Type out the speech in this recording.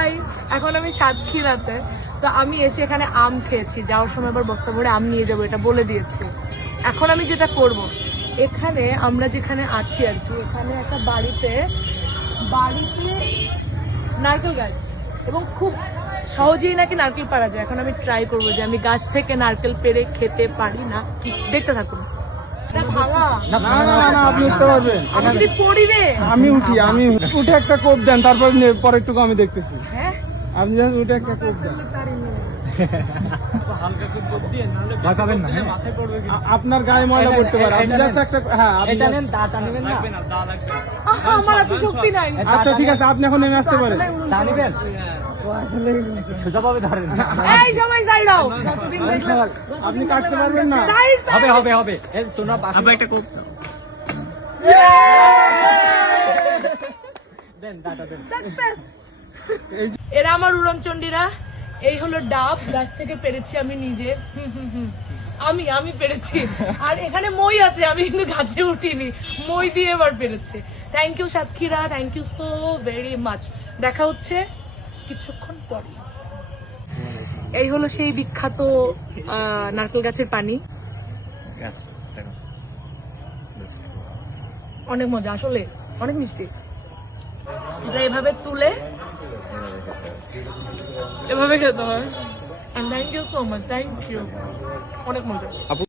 High, এখন আমি সাতক্ষীরাতে। তো আমি এসে এখানে আম খেয়েছি, যাওয়ার সময় আবার বস্তা ভরে আম নিয়ে যাবো, এটা বলে দিয়েছি। এখন আমি যেটা করব, এখানে আমরা যেখানে আছি আর কি, এখানে একটা বাড়িতে নারকেল গাছ, এবং খুব সহজেই নাকি নারকেল পাড়া যায়। এখন আমি ট্রাই করবো যে আমি গাছ থেকে নারকেল পেড়ে খেতে পারি না, দেখতে থাকুন। আপনি উঠতে পারবেন, আমি উঠি, আমি উঠে একটা কোপ দেন, তারপর পরে একটু আমি দেখতেছি। হ্যাঁ, আপনি যখন উঠে একটা কোপ দেন, আপনার গায়ে ময়লা পড়তে পারে। আপনি জাস্ট একটা, হ্যাঁ আমার এত শক্তি নাই। আচ্ছা ঠিক আছে, আপনি এখন নেমে আসতে পারেন। এই সবাই সাইড দাও, আপনি কাটতে পারবেন না। হবে তোমরা একটা কোপ দাও। এরা আমার উড়নচণ্ডীরা। এই হলো ডাব, গাছ থেকে পেরেছি আমি নিজে। আমি পেরেছি। আর এখানে মই আছে, আমি কিন্তু গাছে উঠিনি, মই দিয়ে এবার পেরেছি। Thank you Satkhira, thank you so very much. দেখা হচ্ছে কিছুক্ষণ পরে। এই হলো সেই বিখ্যাত নারকেল গাছের পানি। অনেক মজা, আসলে অনেক মিষ্টি। এটা এভাবে তুলে এভাবে খেতে হয়। Thank you so much, thank you, অনেক মজা।